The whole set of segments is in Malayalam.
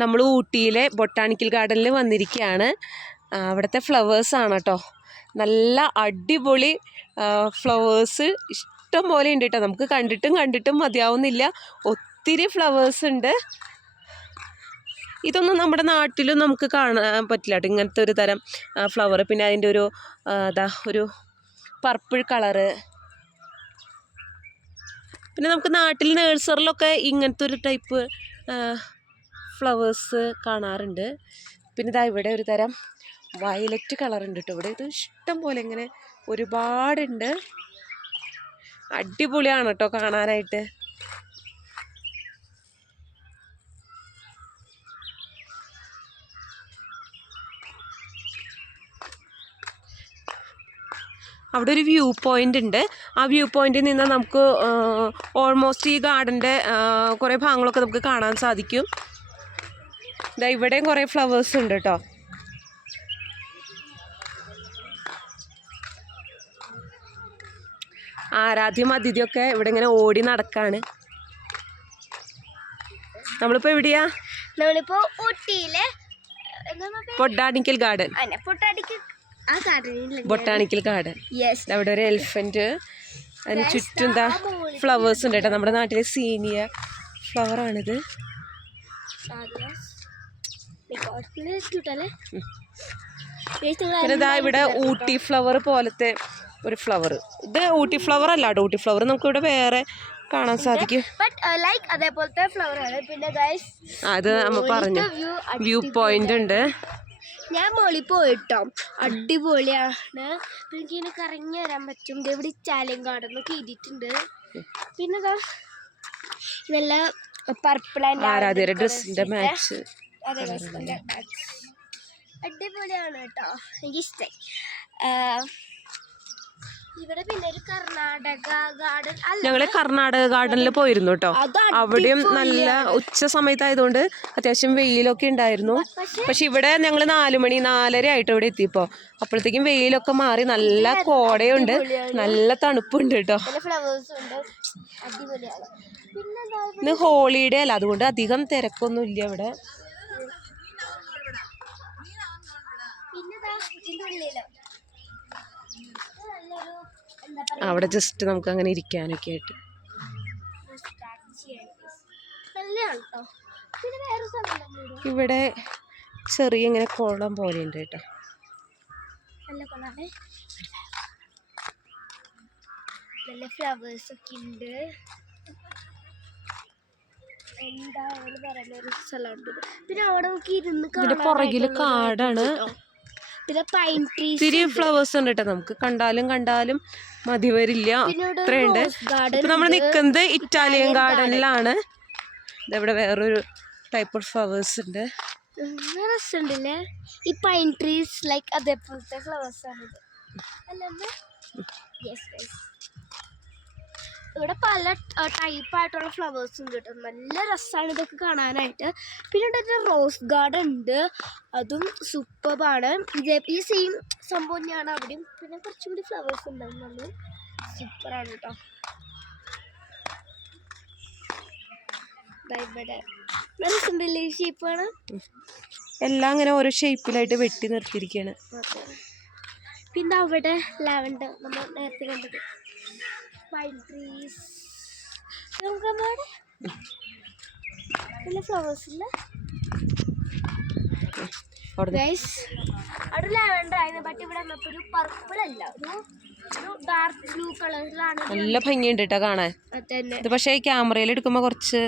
നമ്മൾ ഊട്ടിയിലെ ബൊട്ടാണിക്കൽ ഗാർഡനിൽ വന്നിരിക്കുകയാണ്. അവിടുത്തെ ഫ്ലവേഴ്സാണ് കേട്ടോ. നല്ല അടിപൊളി ഫ്ലവേഴ്സ് ഇഷ്ടം പോലെ ഉണ്ട് കേട്ടോ. നമുക്ക് കണ്ടിട്ടും മതിയാവുന്നില്ല. ഒത്തിരി ഫ്ലവേഴ്സ് ഉണ്ട്. ഇതൊന്നും നമ്മുടെ നാട്ടിലും നമുക്ക് കാണാൻ പറ്റില്ല കേട്ടോ, ഇങ്ങനത്തെ ഒരു തരം ഫ്ലവർ. പിന്നെ അതിൻ്റെ ഒരു പർപ്പിൾ കളറ്. പിന്നെ നമുക്ക് നാട്ടിൽ നേഴ്സറിലൊക്കെ ഇങ്ങനത്തെ ഒരു ടൈപ്പ് ഫ്ലവേഴ്സ് കാണാറുണ്ട്. പിന്നെ ഇതാ ഇവിടെ ഒരു തരം വയലറ്റ് കളറുണ്ട് കേട്ടോ. ഇവിടെ ഇത് ഇഷ്ടം പോലെ ഇങ്ങനെ ഒരുപാടുണ്ട്. അടിപൊളിയാണ് കേട്ടോ കാണാനായിട്ട്. അവിടെ ഒരു വ്യൂ പോയിൻ്റ് ഉണ്ട്. ആ വ്യൂ പോയിന്റിൽ നിന്ന് നമുക്ക് ഓൾമോസ്റ്റ് ഈ ഗാർഡൻ്റെ കുറേ ഭാഗങ്ങളൊക്കെ നമുക്ക് കാണാൻ സാധിക്കും. ഇതാ ഇവിടെയും കുറേ ഫ്ലവേഴ്സ് ഉണ്ട് കേട്ടോ. ആരാധ്യം അതിഥിയൊക്കെ ഇവിടെ ഇങ്ങനെ ഓടി നടക്കാണ്. നമ്മളിപ്പോൾ എവിടെയാ? നമ്മളിപ്പോൾ ഊട്ടിയിലെ ബൊട്ടാണിക്കൽ ഗാർഡൻ. Botanical garden. അവിടെ ഒരു എലിഫന്റ്, അതിന് ചുറ്റും എന്താ ഫ്ലവേഴ്സ് ഉണ്ട് കേട്ടോ. നമ്മുടെ നാട്ടിലെ സീനിയ ഫ്ലവറാണിത്. പിന്നെ ഇതാ ഇവിടെ ഊട്ടി ഫ്ലവർ പോലത്തെ ഒരു ഫ്ലവർ. ഇത് ഊട്ടി ഫ്ലവർ അല്ല കേട്ടോ. ഊട്ടി ഫ്ലവർ നമുക്കിവിടെ വേറെ കാണാൻ സാധിക്കും. അത് നമ്മൾ പറഞ്ഞു വ്യൂ പോയിന്റ് ഉണ്ട്. ഞാൻ മോളിൽ പോയിട്ടോ, അടിപൊളിയാണ്. എനിക്കിങ്ങനെ കറങ്ങി വരാൻ പറ്റും. ഇവിടെ ഇറ്റാലിയൻ ഗാർഡൻ എന്നൊക്കെ എഴുതിയിട്ടുണ്ട്. പിന്നെ നല്ല പർപ്പിൾ ആരാധ്യയുടെ ഡ്രസ്സിന്റെ മാച്ച്. അടിപൊളിയാണ് കേട്ടോ, എനിക്കിഷ്ടായി. ഇവിടെ പിന്നെ ഒരു കർണാടക ഗാർഡൻ. ഞങ്ങള് കർണാടക ഗാർഡനിൽ പോയിരുന്നു കേട്ടോ. അവിടെയും നല്ല ഉച്ച സമയത്തായതുകൊണ്ട് അത്യാവശ്യം വെയിലൊക്കെ ഉണ്ടായിരുന്നു. പക്ഷെ ഇവിടെ ഞങ്ങൾ 4 മണി 4:30 ആയിട്ട് ഇവിടെ എത്തിയപ്പോ അപ്പോഴത്തേക്കും വെയിലൊക്കെ മാറി നല്ല കോടയുണ്ട്, നല്ല തണുപ്പുണ്ട് കേട്ടോ. ഇന്ന് ഹോളിഡേ അല്ല, അതുകൊണ്ട് അധികം തിരക്കൊന്നും ഇല്ല ഇവിടെ. അവിടെ ജസ്റ്റ് നമുക്ക് അങ്ങനെ ഇരിക്കാനൊക്കെ ആയിട്ട്. ഇവിടെ ചെറിയ ഇങ്ങനെ കുളം പോലെ ഉണ്ട് കേട്ടോ. നല്ല ഫ്ലവേഴ്സ് ഒക്കെ ഉണ്ട്. എന്താ പറയുന്ന ഒരു സ്ഥലമുണ്ട്. പിന്നെ അവിടെ നമുക്ക് ഇരുന്ന് പുറകില് കാടാണ്. പിന്നെ പൈൻ ട്രീസ്, ഒത്തിരി ഫ്ലവേഴ്സ് ഉണ്ട് കേട്ടോ. നമുക്ക് കണ്ടാലും മതി വരില്ല, ഇത്രയുണ്ട്. ഇപ്പൊ നമ്മൾ നിൽക്കുന്നത് ഇറ്റാലിയൻ ഗാർഡനിലാണ്. ഇതവിടെ വേറൊരു ടൈപ്പ് ഓഫ് ഫ്ലവേഴ്സ് ഉണ്ട്. രസമുണ്ടല്ലേ ഈ പൈൻ ട്രീസ്, ലൈക്ക് അതേപോലത്തെ ഫ്ലവേഴ്സ് ആണിത് അല്ലേ? ഇവിടെ പല ടൈപ്പായിട്ടുള്ള ഫ്ലവേഴ്സ് ഉണ്ട് കേട്ടോ. നല്ല രസമാണ് ഇതൊക്കെ കാണാനായിട്ട്. പിന്നെ ഇവിടെ റോസ് ഗാർഡൻ ഉണ്ട്, അതും സൂപ്പറാണ്. ഈ സെയിം സംഭവം തന്നെയാണ് അവിടെയും. പിന്നെ കുറച്ചും കൂടി ഫ്ലവേഴ്സ് ഉണ്ടാവും, നല്ല സൂപ്പറാണ് കേട്ടോ. ഇവിടെ രസമുണ്ടല്ലേ ഈ ഷേപ്പാണ്. എല്ലാം അങ്ങനെ ഓരോ ഷേപ്പിലായിട്ട് വെട്ടി നിർത്തിയിരിക്കുകയാണ്. പിന്നെ അവിടെ ലാവൻഡർ നമ്മൾ നേരത്തെ കണ്ടത്, പൈൻ ട്രീസ്, നല്ല ഫ്ലവേഴ്സ് ഇല്ല. അവിടെ ലാവൻഡർ ആയിരുന്നു, ബട്ട് ഇവിടെ വന്നപ്പോൾ ഒരു പർപ്പിൾ അല്ല, ഒരു ഡാർക്ക് ബ്ലൂ കളറിലാണ്. നല്ല ഭംഗിയുണ്ട് കേട്ടോ കാണാൻ. ഇത് പക്ഷേ ഈ ക്യാമറയിൽ എടുക്കുമ്പോൾ കുറച്ച്.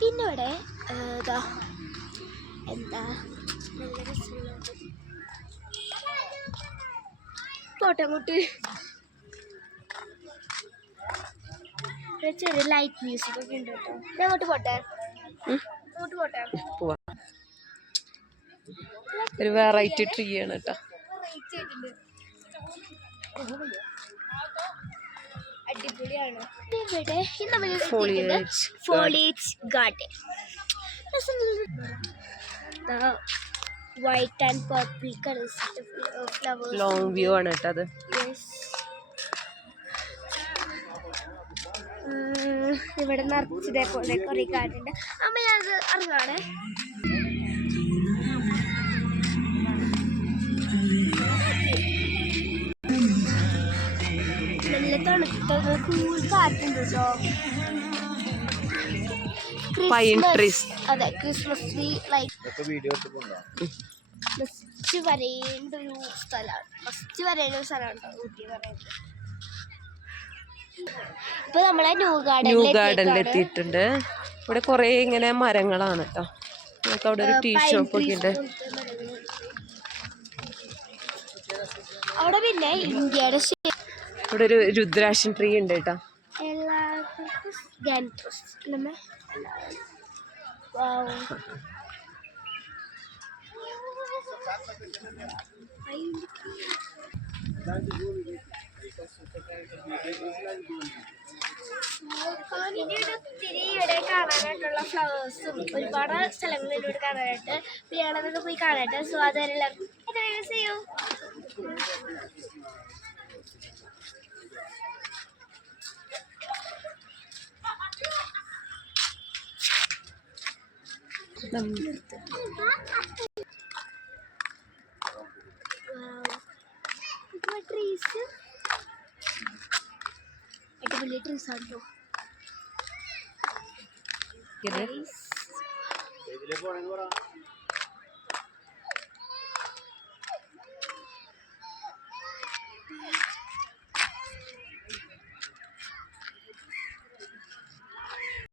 പിന്നെ ഇവിടെ എന്താ നല്ല രസമുള്ള കോട്ടമുട്ട് ചെറിയ ലൈറ്റ് മ്യൂസിക് ഒക്കെ ഉണ്ട് കേട്ടോ. അങ്ങോട്ട് പോട്ടെ. ഒരു വെറൈറ്റി ട്രീ ആണ് കേട്ടോ. അടിപൊളിയാണ്. ഇവിടെ foliage garden, white and purple colours flowers. Long view ആണ് കേട്ടോ അത്. ഇവിടെ നിറച്ചതേപോലെ കുറേ കാടുണ്ട്. അമ്മ ഞാനത് അറിഞ്ഞാണേ. നല്ല തണുത്ത കൂൾ കാറ്റുണ്ട് കേട്ടോ. Pine trees. അതെ, ക്രിസ്മസ് ട്രീ ലൈക്ക് മസ്റ്റ് വരേണ്ട ഒരു സ്ഥലമാണ് ഊട്ടി പറയുന്നത്. ഇപ്പൊ നമ്മളെ ന്യൂ ഗാർഡനിൽ എത്തിയിട്ടുണ്ട്. ഇവിടെ കുറേ ഇങ്ങനെ മരങ്ങളാണ് കേട്ടോ. നമുക്ക് അവിടെ ഒരു ടീ ഷോപ്പ് ഒക്കെ ഉണ്ട്. അവിടെ പിന്നെ ഇന്ത്യയുടെ ഇവിടെ ഒരു രുദ്രാക്ഷൻ ട്രീ ഉണ്ട് കേട്ടോ. ഒത്തിരി ഇവിടെ കാണാനായിട്ടുള്ള ഫ്ലവേഴ്സും ഒരുപാട് സ്ഥലങ്ങളിൽ ഇവിടെ കാണാനായിട്ട് പിന്നെയാണതൊക്കെ പോയി കാണാനായിട്ട്. സോ അതെല്ലാം ചെയ്യൂ. ട്രീസ് അടിപൊളി ട്രീസ് ആണല്ലോ. ഇതിലെ പോണെന്ന് പറ.